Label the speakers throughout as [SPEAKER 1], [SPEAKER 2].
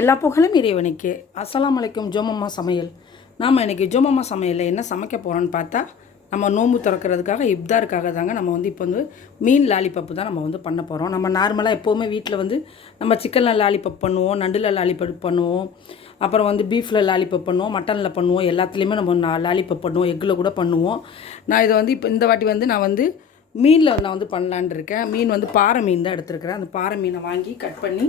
[SPEAKER 1] எல்லா புகழும் இறைவனுக்கு. அஸ்லாம் அலைக்கும் ஜோமம்மா சமையல். நாம் இன்றைக்கி ஜோமம்மா சமையலில் என்ன சமைக்க போகிறோன்னு பார்த்தா நம்ம நோம்பு திறக்கிறதுக்காக இப்தாருக்காக தாங்க நம்ம வந்து இப்போ வந்து மீன் லாலிபப்பு தான் நம்ம வந்து பண்ண போகிறோம் நம்ம நார்மலாக எப்போவுமே வீட்டில் வந்து நம்ம சிக்கனில் லாலிபப் பண்ணுவோம் நண்டில் லாலிபப் பண்ணுவோம் அப்புறம் வந்து பீஃபில் லாலிபப் பண்ணுவோம் மட்டனில் பண்ணுவோம் எல்லாத்துலேயுமே நம்ம நான் லாலிபப் பண்ணுவோம் எக்கில் கூட பண்ணுவோம். நான் இதை வந்து இப்போ இந்த வாட்டி வந்து நான் வந்து மீனில் நான் வந்து பண்ணலான்னு இருக்கேன். மீன் வந்து பாறை மீன் தான் எடுத்துருக்கிறேன். அந்த பாறை மீனை வாங்கி கட் பண்ணி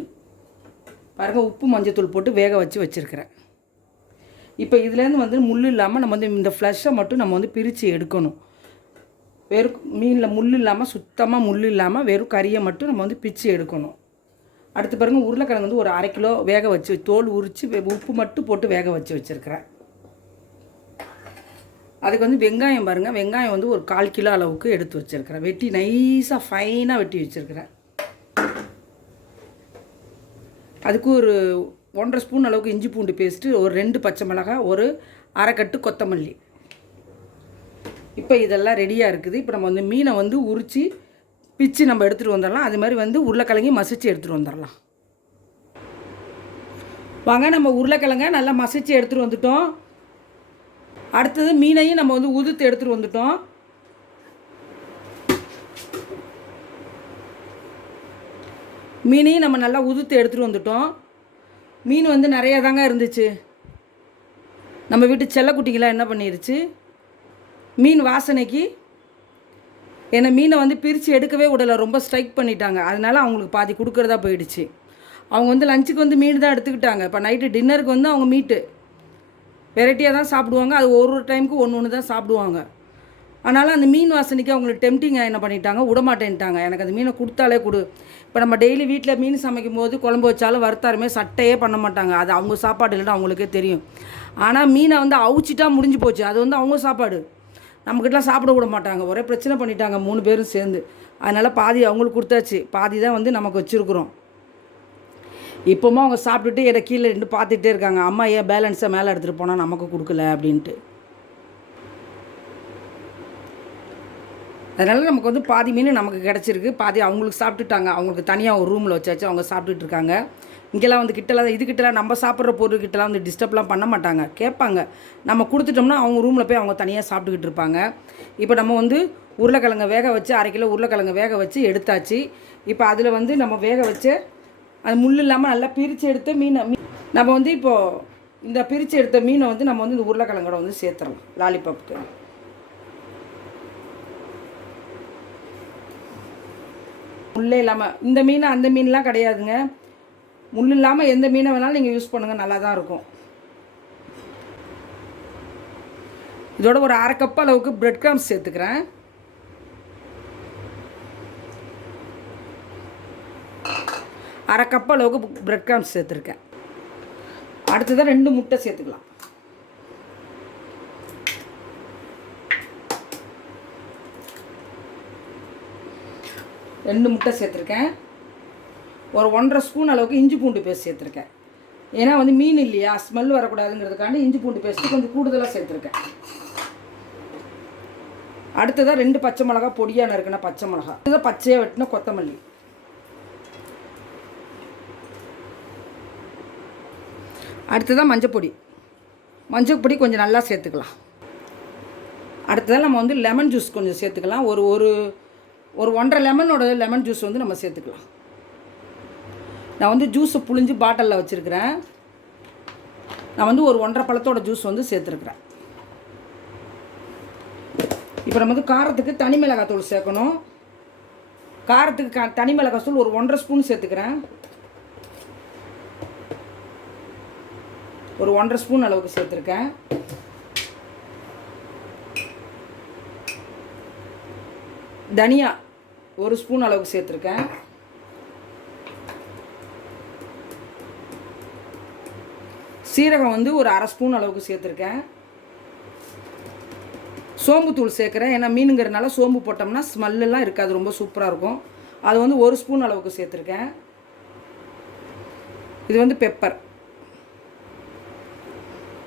[SPEAKER 1] பாருங்கள் உப்பு மஞ்சத்தூள் போட்டு வேக வச்சு வச்சுருக்கிறேன். இப்போ இதுலேருந்து வந்து முள் இல்லாமல் நம்ம வந்து இந்த ஃப்ளஷை மட்டும் நம்ம வந்து பிரித்து எடுக்கணும். வெறும் மீனில் முள் இல்லாமல் சுத்தமாக முள் இல்லாமல் வெறும் கறியை மட்டும் நம்ம வந்து பிச்சு எடுக்கணும். அடுத்து பாருங்கள் உருளைக்கிழங்கு வந்து ஒரு அரை கிலோ வேக வச்சு தோல் உரித்து உப்பு மட்டும் போட்டு வேக வச்சு வச்சுருக்கிறேன். அதுக்கு வந்து வெங்காயம் பாருங்கள் வெங்காயம் வந்து ஒரு கால் கிலோ அளவுக்கு எடுத்து வச்சுருக்கிறேன். வெட்டி நைஸாக ஃபைனாக வெட்டி வச்சுருக்கிறேன். அதுக்கு ஒரு ஒன்றரை ஸ்பூன் அளவுக்கு இஞ்சி பூண்டு பேஸ்ட்டு ஒரு ரெண்டு பச்சை மிளகாய் ஒரு அரைக்கட்டு கொத்தமல்லி. இப்போ இதெல்லாம் ரெடியாக இருக்குது. இப்போ நம்ம வந்து மீனை வந்து உரித்து பிச்சு நம்ம எடுத்துகிட்டு வந்துடலாம். அது மாதிரி வந்து உருளைக்கிழங்கி மசிச்சு எடுத்துகிட்டு வந்துடலாம். வாங்க நம்ம உருளைக்கிழங்க நல்லா மசிச்சு எடுத்துகிட்டு வந்துட்டோம். அடுத்தது மீனையும் நம்ம வந்து உதுத்து எடுத்துகிட்டு வந்துட்டோம். மீனையும் நம்ம நல்லா உதுத்து எடுத்துகிட்டு வந்துட்டோம். மீன் வந்து நிறையா தாங்க இருந்துச்சு. நம்ம வீட்டு செல்லக்குட்டிங்களாம் என்ன பண்ணிருச்சு? மீன் வாசனைக்கு என்னை மீனை வந்து பிரித்து எடுக்கவே விடலை. ரொம்ப ஸ்ட்ரைக் பண்ணிட்டாங்க. அதனால் அவங்களுக்கு பாதி கொடுக்குறதா போயிடுச்சு. அவங்க வந்து லஞ்சுக்கு வந்து மீன் தான் எடுத்துக்கிட்டாங்க. இப்போ நைட்டு டின்னருக்கு வந்து அவங்க மீட்டு. வெரைட்டியாக தான் சாப்பிடுவாங்க. அது ஒரு ஒரு டைமுக்கு ஒன்று ஒன்று தான் சாப்பிடுவாங்க. அதனால் அந்த மீன் வாசனைக்கு அவங்களுக்கு டெம்டிங்காக என்ன பண்ணிட்டாங்க? விடமாட்டேன்ட்டாங்க. எனக்கு அந்த மீனை கொடுத்தாலே கொடு. இப்போ நம்ம டெய்லி வீட்டில் மீன் சமைக்கும் போது குழம்பு வச்சாலும் வறுத்தாருமே சட்டையே பண்ண மாட்டாங்க. அது அவங்க சாப்பாடு இல்லைன்னு அவங்களுக்கே தெரியும். ஆனால் மீனை வந்து அவிச்சிட்டா முடிஞ்சு போச்சு. அது வந்து அவங்க சாப்பாடு. நம்மக்கிட்டலாம் சாப்பிட விட மாட்டாங்க. ஒரே பிரச்சனை பண்ணிட்டாங்க. மூணு பேரும் சேர்ந்து. அதனால் பாதி அவங்களுக்கு கொடுத்தாச்சு. பாதி தான் வந்து நமக்கு வச்சுருக்குறோம். இப்போமா அவங்க சாப்பிட்டுட்டு என்னை கீழே ரெண்டு பார்த்துட்டே இருக்காங்க. அம்மா ஏன் பேலன்ஸை மேலே எடுத்துகிட்டு போனால் நமக்கு கொடுக்கல அப்படின்ட்டு. அதனால் நமக்கு வந்து பாதி மீன் நமக்கு கிடச்சிருக்கு. பாதி அவங்களுக்கு சாப்பிட்டுட்டாங்க. அவங்களுக்கு தனியாக ஒரு ரூமில் வச்சாச்சு. அவங்க சாப்பிட்டுட்டு இருக்காங்க. இங்கெல்லாம் வந்து கிட்டலாம் இது கிட்டலாம் நம்ம சாப்பிட்ற பொருள் கிட்டலாம் வந்து டிஸ்டர்ப்லாம் பண்ண மாட்டாங்க. கேட்பாங்க. நம்ம கொடுத்துட்டோம்னா அவங்க ரூமில் போய் அவங்க தனியாக சாப்பிட்டுக்கிட்டு இருப்பாங்க. இப்போ நம்ம வந்து உருளைக்கிழங்க வேக வச்சு அரை கிலோ உருளைக்கிழங்கு வேக வச்சு எடுத்தாச்சு. இப்போ அதில் வந்து நம்ம வேக வச்சு அது முள் இல்லாமல் நல்லா பிரித்து எடுத்த மீனை மீன் நம்ம வந்து இப்போது இந்த பிரித்து எடுத்த மீனை வந்து நம்ம வந்து இந்த உருளைக்கிழங்கோட வந்து சேர்த்துறோம் லாலிபாப்புக்கு. முள்ளே இல்லாமல் இந்த மீன் அந்த மீன்லாம் கிடையாதுங்க. முள் இல்லாமல் எந்த மீனை வேணாலும் நீங்கள் யூஸ் பண்ணுங்கள் நல்லா தான் இருக்கும். இதோட ஒரு அரை கப் அளவுக்கு பிரெட் கிராம்ஸ் சேர்த்துக்கிறேன். அரை கப் அளவுக்கு பிரெட் கிராம்ஸ் சேர்த்துருக்கேன். அடுத்ததான் ரெண்டு முட்டை சேர்த்துக்கலாம். ரெண்டு முட்டை சேர்த்துருக்கேன். ஒரு ஒன்றரை ஸ்பூன் அளவுக்கு இஞ்சி பூண்டு பேஸ்ட் சேர்த்துருக்கேன். ஏன்னா வந்து மீன் இல்லையா ஸ்மெல் வரக்கூடாதுங்கிறதுக்காண்டி இஞ்சி பூண்டு பேஸ்ட்டு கொஞ்சம் கூடுதலாக சேர்த்துருக்கேன். அடுத்ததாக ரெண்டு பச்சை மிளகா பொடியாக நறுக்கின பச்சை மிளகா. அடுத்ததாக பச்சையாக வெட்டின கொத்தமல்லி. அடுத்ததாக மஞ்சப்பொடி. மஞ்சப்பொடி கொஞ்சம் நல்லா சேர்த்துக்கலாம். அடுத்ததாக நம்ம வந்து லெமன் ஜூஸ் கொஞ்சம் சேர்த்துக்கலாம். ஒரு ஒரு ஒரு ஒன்றரை லெமனோட லெமன் ஜூஸ் வந்து நம்ம சேர்த்துக்கலாம். நான் வந்து ஜூஸை புழிஞ்சு பாட்டிலில் வச்சுருக்கிறேன். நான் வந்து ஒரு ஒன்றரை பழத்தோட ஜூஸ் வந்து சேர்த்துருக்குறேன். இப்போ நம்ம வந்து காரத்துக்கு தனி மிளகாத்தூள் சேர்க்கணும். காரத்துக்கு க தனி மிளகாத்தூள் ஒரு ஒன்றரை ஸ்பூன் சேர்த்துக்கிறேன். ஒரு ஒன்றரை ஸ்பூன் அளவுக்கு சேர்த்துருக்கேன். தனியா ஒரு ஸ்பூன் அளவுக்கு சேர்த்துருக்கேன். சீரகம் வந்து ஒரு அரை ஸ்பூன் அளவுக்கு சேர்த்துருக்கேன். சோம்புத்தூள் சேர்க்குறேன். ஏன்னா மீனுங்கிறனால சோம்பு போட்டோம்னா ஸ்மெல்லாம் இருக்காது ரொம்ப சூப்பராக இருக்கும். அது வந்து ஒரு ஸ்பூன் அளவுக்கு சேர்த்துருக்கேன். இது வந்து பெப்பர்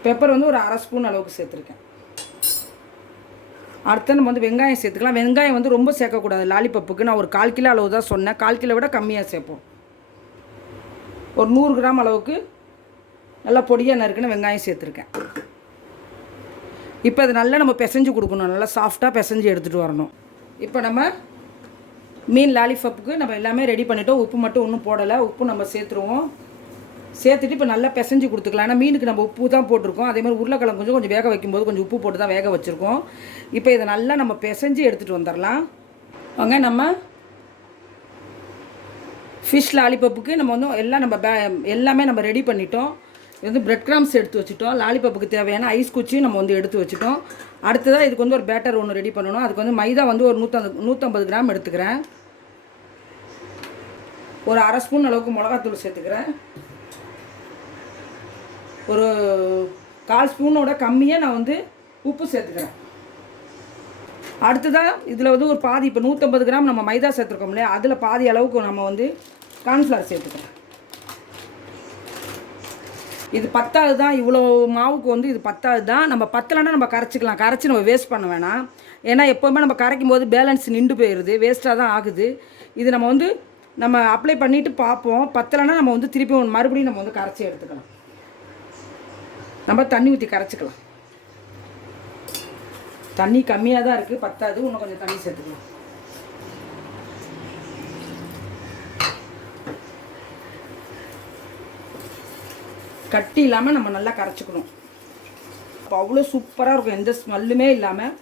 [SPEAKER 1] பெப்பர் வந்து ஒரு அரை ஸ்பூன் அளவுக்கு சேர்த்துருக்கேன். அடுத்து நம்ம வந்து வெங்காயம் சேர்த்துக்கலாம். வெங்காயம் வந்து ரொம்ப சேர்க்கக்கூடாது. லாலிபப்புக்கு நான் ஒரு கால் கிலோ அளவு தான் சொன்னேன். கால் கிலோ விட கம்மியாக சேர்ப்போம். ஒரு நூறு கிராம் அளவுக்கு நல்லா பொடியாக நறுக்குன்னு வெங்காயம் சேர்த்துருக்கேன். இப்போ அது நல்லா நம்ம பிசைஞ்சு கொடுக்கணும். நல்லா சாஃப்டாக பிசைஞ்சு எடுத்துகிட்டு வரணும். இப்போ நம்ம மீன் லாலிபப்புக்கு நம்ம எல்லாமே ரெடி பண்ணிட்டோம். உப்பு மட்டும் ஒன்றும் போடலை. உப்பு நம்ம சேர்த்துருவோம். சேர்த்துட்டு இப்போ நல்லா பிசைஞ்சு கொடுத்துக்கலாம். ஏன்னா மீனுக்கு நம்ம உப்பு தான் போட்டிருக்கோம். அதே மாதிரி உருளைக்கிழங்கு கொஞ்சம் கொஞ்சம் வேக வைக்கும்போது கொஞ்சம் உப்பு போட்டு தான் வேக வச்சுருக்கோம். இப்போ இதை நல்லா நம்ம பிசைஞ்சு எடுத்துகிட்டு வந்துடலாம். வாங்க நம்ம ஃபிஷ் லாலிபப்புக்கு நம்ம வந்து எல்லாம் நம்ம பே எல்லாமே நம்ம ரெடி பண்ணிட்டோம். இது வந்து பிரெட் கிராம்ஸ் எடுத்து வச்சுட்டோம். லாலிபப்புக்கு தேவையான ஐஸ் குச்சியும் நம்ம வந்து எடுத்து வச்சுட்டோம். அடுத்ததாக இதுக்கு வந்து ஒரு பேட்டர் ஒன்று ரெடி பண்ணணும். அதுக்கு வந்து மைதா வந்து ஒரு நூற்றம்பது நூற்றம்பது கிராம் எடுத்துக்கிறேன். ஒரு அரை ஸ்பூன் அளவுக்கு மிளகாத்தூள் சேர்த்துக்கிறேன். ஒரு கால் ஸ்பூனோட கம்மியாக நான் வந்து உப்பு சேர்த்துக்கிறேன். அடுத்ததாக இதில் வந்து ஒரு பாதி இப்போ நூற்றம்பது கிராம் நம்ம மைதா சேர்த்துருக்கோம் இல்லையா? அதில் பாதி அளவுக்கு நம்ம வந்து கார்ன்ஃப்ளவர் சேர்த்துக்கிறோம். இது பத்தாவது தான் இவ்வளோ மாவுக்கு வந்து இது பத்தாவது தான் நம்ம பத்தலைன்னா நம்ம கரைச்சிக்கலாம். கரைச்சி நம்ம வேஸ்ட் பண்ண வேணாம். ஏன்னா எப்போவுமே நம்ம கரைக்கும் போது பேலன்ஸ் நின்று போயிடுது வேஸ்ட்டாக தான் ஆகுது. இது நம்ம வந்து நம்ம அப்ளை பண்ணிவிட்டு பார்ப்போம். பத்தலைன்னா நம்ம வந்து திருப்பி மறுபடியும் நம்ம வந்து கரைச்சி எடுத்துக்கலாம். நம்ம தண்ணி ஊற்றி கரைச்சிக்கலாம். தண்ணி கம்மியாக தான் இருக்குது பத்தாது. இன்னும் கொஞ்சம் தண்ணி சேர்த்துக்கலாம். கட்டி இல்லாமல் நம்ம நல்லா கரைச்சிக்கணும். அப்போ அவ்வளோ சூப்பராக இருக்கும். எந்த ஸ்மெல்லுமே இல்லாமல்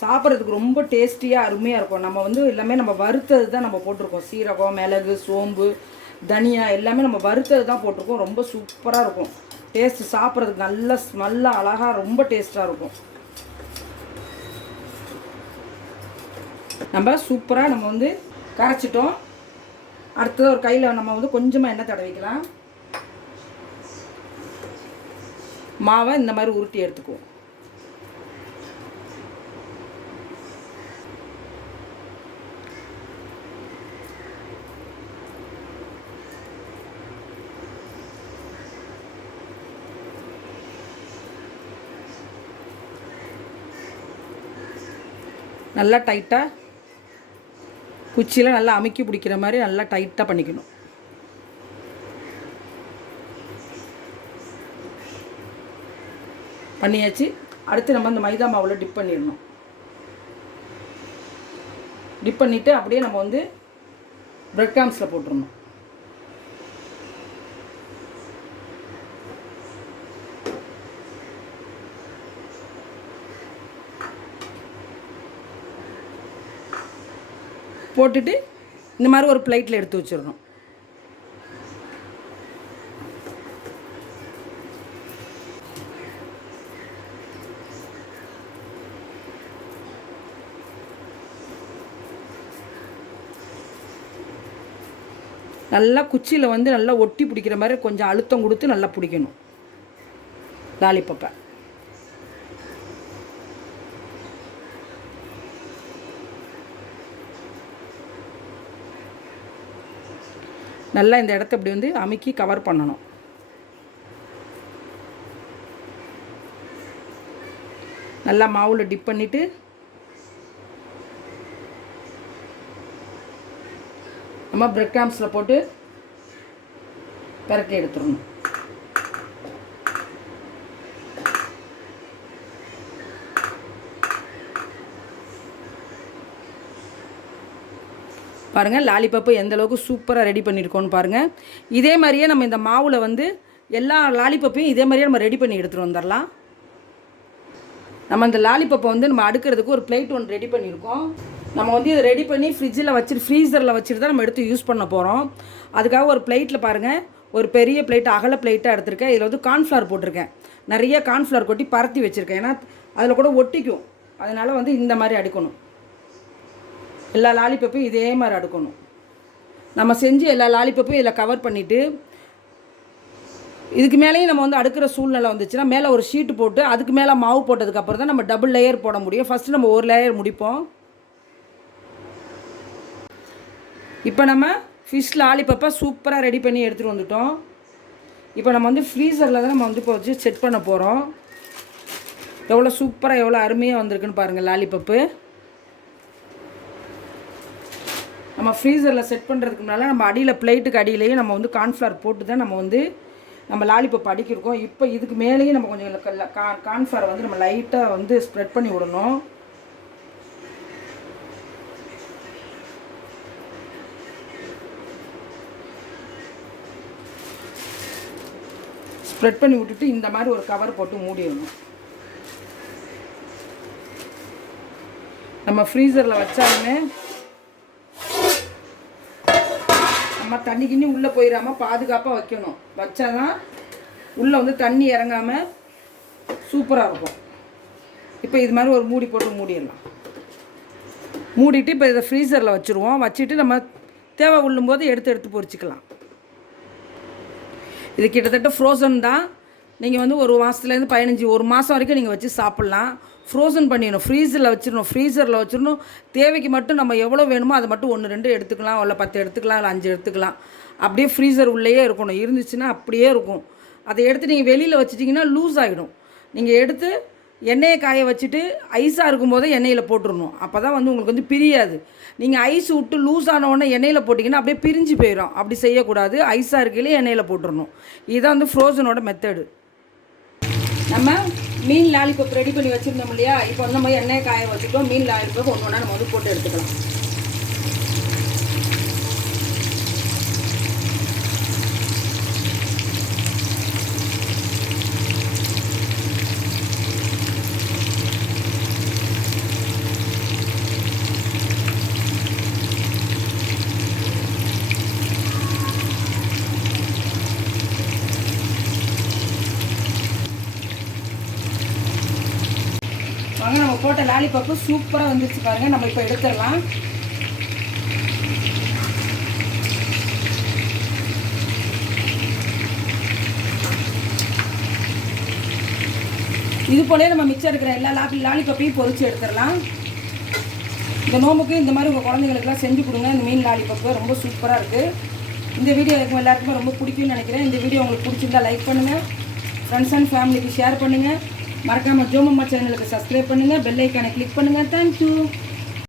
[SPEAKER 1] சாப்பிட்றதுக்கு ரொம்ப டேஸ்டியாக அருமையாக இருக்கும். நம்ம வந்து எல்லாமே நம்ம வறுத்தது தான் நம்ம போட்டிருக்கோம். சீரகம் மிளகு சோம்பு தனியா எல்லாமே நம்ம வறுத்தது தான் போட்டிருக்கோம். ரொம்ப சூப்பராக இருக்கும். டேஸ்ட்டு சாப்பிட்றதுக்கு நல்ல ஸ்மெல்லாக அழகாக ரொம்ப டேஸ்ட்டாக இருக்கும். நம்ம சூப்பராக நம்ம வந்து கரைச்சிட்டோம். அடுத்தது ஒரு கையில் நம்ம வந்து கொஞ்சமாக எண்ணெய் தடவிக்கலாம் மாவை இந்த மாதிரி உருட்டி எடுத்துக்குவோம். நல்லா டைட்டாக குச்சியில் நல்லா அமுக்கி பிடிக்கிற மாதிரி நல்லா டைட்டாக பண்ணிக்கணும். பண்ணியாச்சு. அடுத்து நம்ம இந்த மைதா மாவில் டிப் பண்ணிடணும். டிப் பண்ணிவிட்டு அப்படியே நம்ம வந்து ப்ரெட் கிராம்ஸில் போட்டுடணும். போட்டுட்டு இந்த மாதிரி ஒரு பிளேட்டில் எடுத்து வச்சிடணும். நல்லா குச்சியில் வந்து நல்லா ஒட்டி பிடிக்கிற மாதிரி கொஞ்சம் அழுத்தம் கொடுத்து நல்லா பிடிக்கணும். லாலிபப்பை. நல்லா இந்த இடத்த இப்படி வந்து அமுக்கி கவர் பண்ணணும். நல்லா மாவில் டிப் பண்ணிவிட்டு நம்ம பிரெட் கிராம்ஸில் போட்டு பெரட்டி எடுத்துடணும். பாருங்கள் லாலிபப்பு எந்த அளவுக்கு சூப்பராக ரெடி பண்ணியிருக்கோன்னு பாருங்கள் இதே மாதிரியே நம்ம இந்த மாவில் வந்து எல்லா லாலிபப்பையும் இதே மாதிரியே நம்ம ரெடி பண்ணி எடுத்துகிட்டு வந்துடலாம் நம்ம இந்த லாலிபப்பை வந்து நம்ம அடுக்கிறதுக்கு ஒரு பிளேட் ஒன்று ரெடி பண்ணியிருக்கோம் நம்ம வந்து இதை ரெடி பண்ணி ஃப்ரிட்ஜில் வச்சுட்டு ஃப்ரீசரில் வச்சுட்டு தான் நம்ம எடுத்து யூஸ் பண்ண போகிறோம் அதுக்காக ஒரு பிளேட்டில் பாருங்கள் ஒரு பெரிய பிளேட் அகல பிளேட்டாக எடுத்திருக்கேன். இதில் வந்து கார்ன்ஃப்ளவர் போட்டிருக்கேன். நிறைய கார்ன்ஃப்ளவர் கொட்டி பரத்தி வச்சுருக்கேன். ஏன்னா அதில் கூட ஒட்டிக்கும். அதனால் வந்து இந்த மாதிரி அடுக்கணும். எல்லா லாலிபப்பையும் இதே மாதிரி அடுக்கணும். நம்ம செஞ்சு எல்லா லாலிபப்பையும் இதில் கவர் பண்ணிவிட்டு இதுக்கு மேலேயும் நம்ம வந்து அடுக்கிற சூழ்நிலை வந்துச்சுன்னா மேலே ஒரு ஷீட்டு போட்டு அதுக்கு மேலே மாவு போட்டதுக்கப்புறம் தான் நம்ம டபுள் லேயர் போட முடியும். ஃபஸ்ட்டு நம்ம ஒரு லேயர் முடிப்போம். இப்போ நம்ம ஃபிஷ் லாலிபப்பை சூப்பராக ரெடி பண்ணி எடுத்துகிட்டு வந்துட்டோம். இப்போ நம்ம வந்து ஃப்ரீசரில் தான் நம்ம வந்து இப்போ வச்சு செட் பண்ண போகிறோம் எவ்வளோ சூப்பராக எவ்வளோ அருமையாக வந்திருக்குன்னு பாருங்கள் லாலிபப்பு. நம்ம ஃப்ரீசரில் செட் பண்ணுறதுக்கு முன்னால் நம்ம அடியில் பிளேட்டுக்கு அடியிலேயே நம்ம வந்து கார்ன்ஃப்ளவர் போட்டு தான் நம்ம வந்து நம்ம லாலிபப் அடிக்கிருக்கோம். இப்போ இதுக்கு மேலேயும் நம்ம கொஞ்சம் கார்ன்ஃப்ளவர் வந்து நம்ம லைட்டாக வந்து ஸ்ப்ரெட் பண்ணி விடணும். ஸ்ப்ரெட் பண்ணி விட்டுட்டு இந்த மாதிரி ஒரு கவர் போட்டு மூடிடணும் நம்ம ஃப்ரீசரில் வச்சாலுமே நம்ம தண்ணி கிண்ணி உள்ளே போயிடாமல் பாதுகாப்பாக வைக்கணும். வச்சாதான் உள்ளே வந்து தண்ணி இறங்காமல் சூப்பராக இருக்கும். இப்போ இது மாதிரி ஒரு மூடி போட்டு மூடிடலாம். மூடிட்டு இப்போ இதை ஃப்ரீசரில் வச்சுருவோம். வச்சுட்டு நம்ம தேவை உள்ளும்போது எடுத்து எடுத்து பொறிச்சிக்கலாம். இது கிட்டத்தட்ட ஃப்ரோசன் தான். நீங்கள் வந்து ஒரு மாதத்துலேருந்து பதினஞ்சு ஒரு மாதம் வரைக்கும் நீங்கள் வச்சு சாப்பிட்லாம். ஃப்ரோசன் பண்ணிடணும். ஃப்ரீசரில் வச்சிடணும். ஃப்ரீசரில் வச்சிடணும். தேவைக்கு மட்டும் நம்ம எவ்வளோ வேணுமோ அதை மட்டும் ஒன்று ரெண்டு எடுத்துக்கலாம். இல்லை பத்து எடுத்துக்கலாம் இல்லை அஞ்சு எடுத்துக்கலாம். அப்படியே ஃப்ரீசர் உள்ளேயே இருக்கணும். இருந்துச்சுன்னா அப்படியே இருக்கும். அதை எடுத்து நீங்கள் வெளியில் வச்சிட்டிங்கன்னா லூஸ் ஆகிடும். நீங்கள் எடுத்து எண்ணெயை காய வச்சுட்டு ஐஸாக இருக்கும்போதே எண்ணெயில் போட்டுடணும். அப்போ தான் வந்து உங்களுக்கு வந்து பிரியாது. நீங்கள் ஐஸ் விட்டு லூஸ் ஆன உடனே எண்ணெயில் போட்டிங்கன்னா அப்படியே பிரிஞ்சு போயிடும் அப்படி செய்யக்கூடாது. ஐஸாக இருக்கையிலே எண்ணெயில் போட்டுடணும். இதுதான் வந்து ஃப்ரோசனோட மெத்தடு நம்ம மீன் லாலிபப் ரெடி பண்ணி வச்சுருந்தோம் இல்லையா? இப்போ வந்து நம்ம எண்ணெய் காய வச்சுட்டோம். மீன் லாலிபப் ஒன்று ஒன்றா நம்ம வந்து போட்டு எடுத்துக்கலாம் வாங்க நம்ம போட்ட லாலிபப்பு சூப்பராக வந்துருச்சு பாருங்க. நம்ம இப்போ எடுத்துடலாம். இது போலவே நம்ம மிச்சம் இருக்கிற எல்லா லாபி லாலிபப்பையும் பொறிச்சு எடுத்துடலாம். இந்த நோம்புக்கு இந்த மாதிரி உங்கள் குழந்தைங்களுக்குலாம் செஞ்சு கொடுங்க. இந்த மீன் லாலிபப்பு ரொம்ப சூப்பராக இருக்குது இந்த வீடியோ இருக்கும் எல்லாருக்குமே ரொம்ப பிடிக்கும்னு நினைக்கிறேன். இந்த வீடியோ உங்களுக்கு பிடிச்சிருந்தா லைக் பண்ணுங்கள் ஃப்ரெண்ட்ஸ் அண்ட் ஃபேமிலிக்கு ஷேர் பண்ணுங்கள் மறக்காமல் ஜோமம்மா சேனலுக்கு சப்ஸ்கிரைப் பண்ணுங்கள் பெல் ஐக்கானை கிளிக் பண்ணுங்கள் தேங்க்யூ